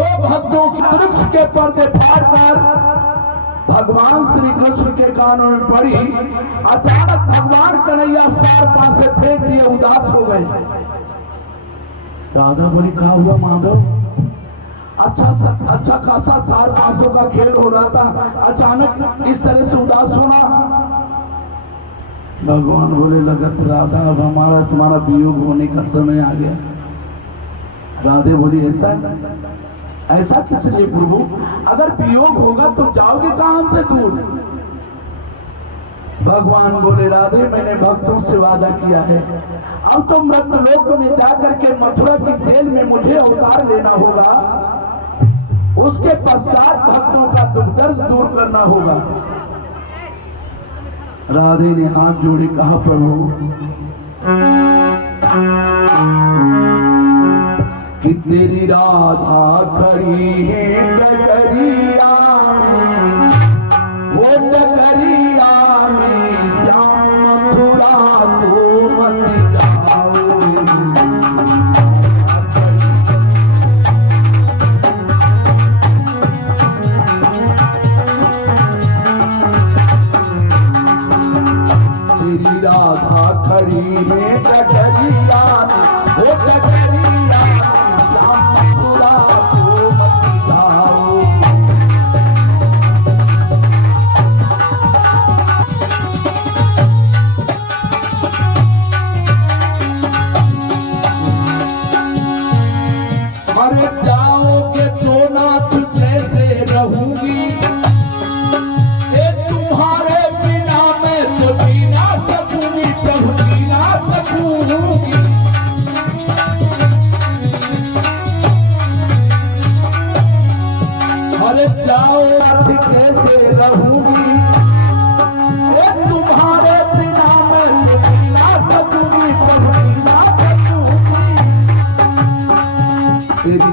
दो भक्तों के वृक्ष के पर्दे फाड़कर भगवान श्री कृष्ण के कानों में पड़ी। अचानक भगवान कन्हैया सार पासे फेंक दिए, उदास हो गए। राधा बोली, कहा हुआ माधव? अच्छा खासा सार पासों का खेल हो रहा था, अचानक इस तरह से उदास होना। भगवान बोले, लगत राधा अब हमारा तुम्हारा वियोग होने का समय आ गया। राधे बोली, ऐसा किस लिए प्रभु? अगर वियोग होगा तो जाओगे कहां हमसे दूर? भगवान बोले, राधे मैंने भक्तों से वादा किया है, अब तो मृतलोक में जाकर के मथुरा की जेल में मुझे अवतार लेना होगा। उसके पश्चात भक्तों का दुख दर्द दूर करना होगा। राधे ने हाथ जोड़े, कहा प्रभु कि तेरी राधा खड़ी है डगरिया में, वो डगरिया में श्याम मथुरा को मत जाओ। तेरी राधा खड़ी है डगरिया में, वो डगरिया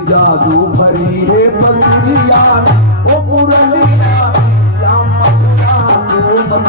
जादू भरी है बसुरिया, ओ मुरलिया श्याम मथुरा को मत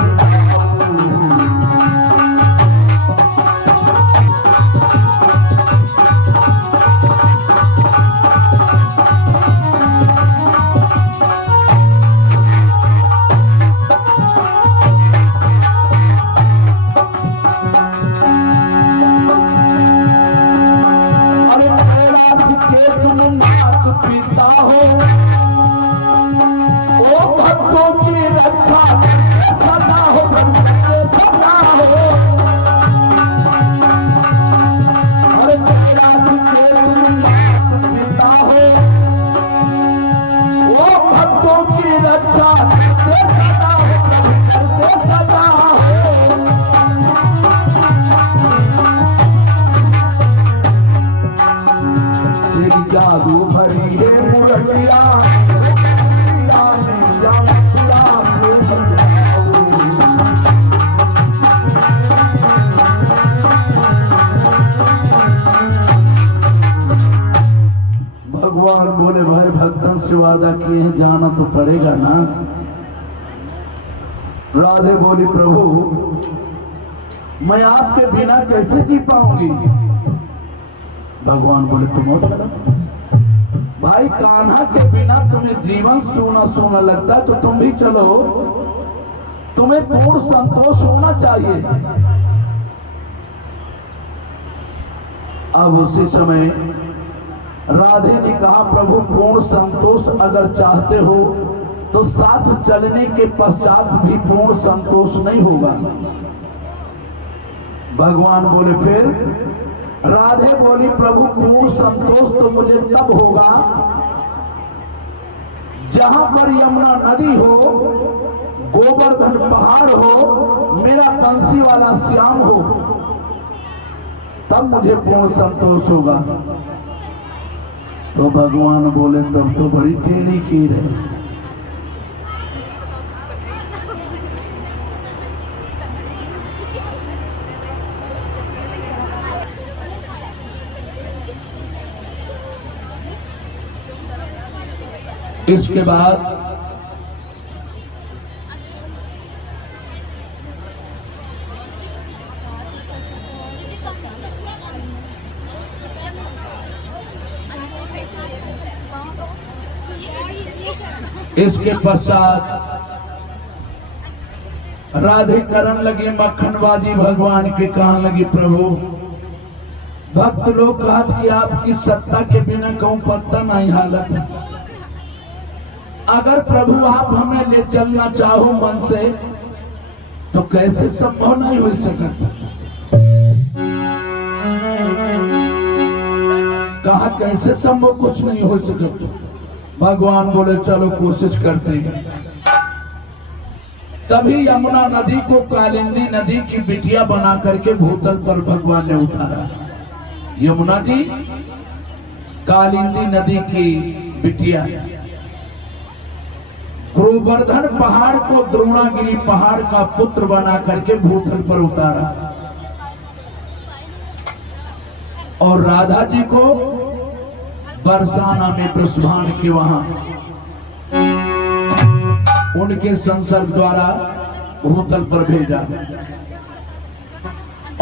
जादू भरी है मुरलिया भगवान बोले, भाई भक्तों से वादा किए हैं, जाना तो पड़ेगा ना। राधे बोली, प्रभु मैं आपके बिना कैसे जी पाऊंगी? भगवान बोले, तुम और चलो। भाई कान्हा के बिना तुम्हें जीवन सूना सूना लगता है तो तुम भी चलो, तुम्हें पूर्ण संतोष होना चाहिए। अब उसी समय राधे ने कहा, प्रभु पूर्ण संतोष अगर चाहते हो तो साथ चलने के पश्चात भी पूर्ण संतोष नहीं होगा। भगवान बोले, फिर? राधे बोली, प्रभु पूर्ण संतोष तो मुझे तब होगा जहां पर यमुना नदी हो, गोवर्धन पहाड़ हो, मेरा बंसी वाला श्याम हो, तब मुझे पूर्ण संतोष होगा। तो भगवान बोले, तब तो बड़ी टेढ़ी खीर है। इसके बाद इसके पश्चात राधिकरण लगी मक्खनबाजी भगवान के कहने लगी, प्रभु भक्त लोग कहत कि आपकी सत्ता के बिना कहूं पत्ता नहीं हालत। अगर प्रभु आप हमें ले चलना चाहो मन से तो कैसे संभव नहीं हो सकता। कहा कैसे संभव, कुछ नहीं हो सकता। भगवान बोले चलो कोशिश करते हैं। तभी यमुना नदी को कालिंदी नदी की बिटिया बना करके भूतल पर भगवान ने उतारा। यमुना जी कालिंदी नदी की बिटिया, गोवर्धन पहाड़ को द्रोणागिरी पहाड़ का पुत्र बना करके भूतल पर उतारा और राधा जी को बरसाना में वृषभान के वहां उनके संसर्ग द्वारा भूतल पर भेजा।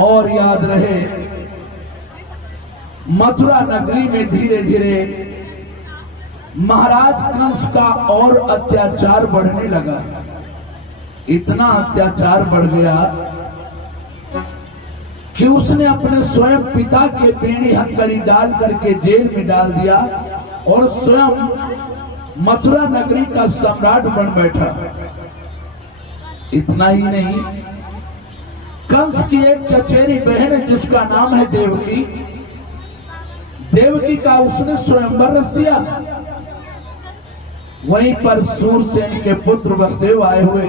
और याद रहे मथुरा नगरी में धीरे धीरे महाराज कंस का और अत्याचार बढ़ने लगा। इतना अत्याचार बढ़ गया कि उसने अपने स्वयं पिता के बेड़ी हथकड़ी डाल करके जेल में डाल दिया और स्वयं मथुरा नगरी का सम्राट बन बैठा। इतना ही नहीं, कंस की एक चचेरी बहन है जिसका नाम है देवकी, देवकी का उसने स्वयंवर रच दिया। वहीं पर सूरसेन के पुत्र वसुदेव आए हुए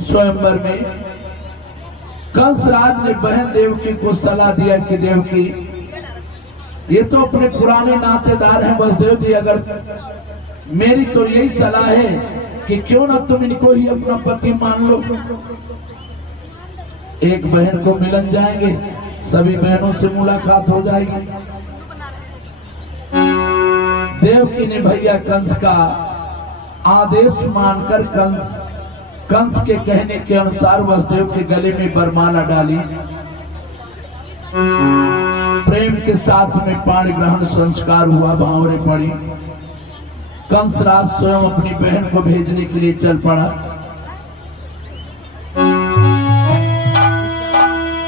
स्वयंवर में। कंसराज ने बहन देवकी को सलाह दिया कि देवकी ये तो अपने पुराने नातेदार हैं वसुदेव जी, अगर मेरी तो यही सलाह है कि क्यों ना तुम इनको ही अपना पति मान लो। एक बहन को मिलन जाएंगे, सभी बहनों से मुलाकात हो जाएगी। देवकी ने भैया कंस का आदेश मानकर कंस के कहने के अनुसार वसुदेव के गले में वरमाला डाली। प्रेम के साथ में पाणी ग्रहण संस्कार हुआ, भावरे पड़ी। कंसराज स्वयं अपनी बहन को भेजने के लिए चल पड़ा।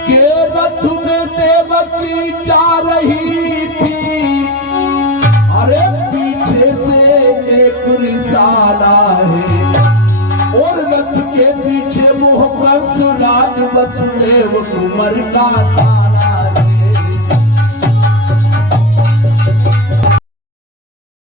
के रथ में देवकी जा रही थी, अरे पीछे से एक रिसाला है और रथ के पीछे मोह कंस राज वसुदेव कुंवर का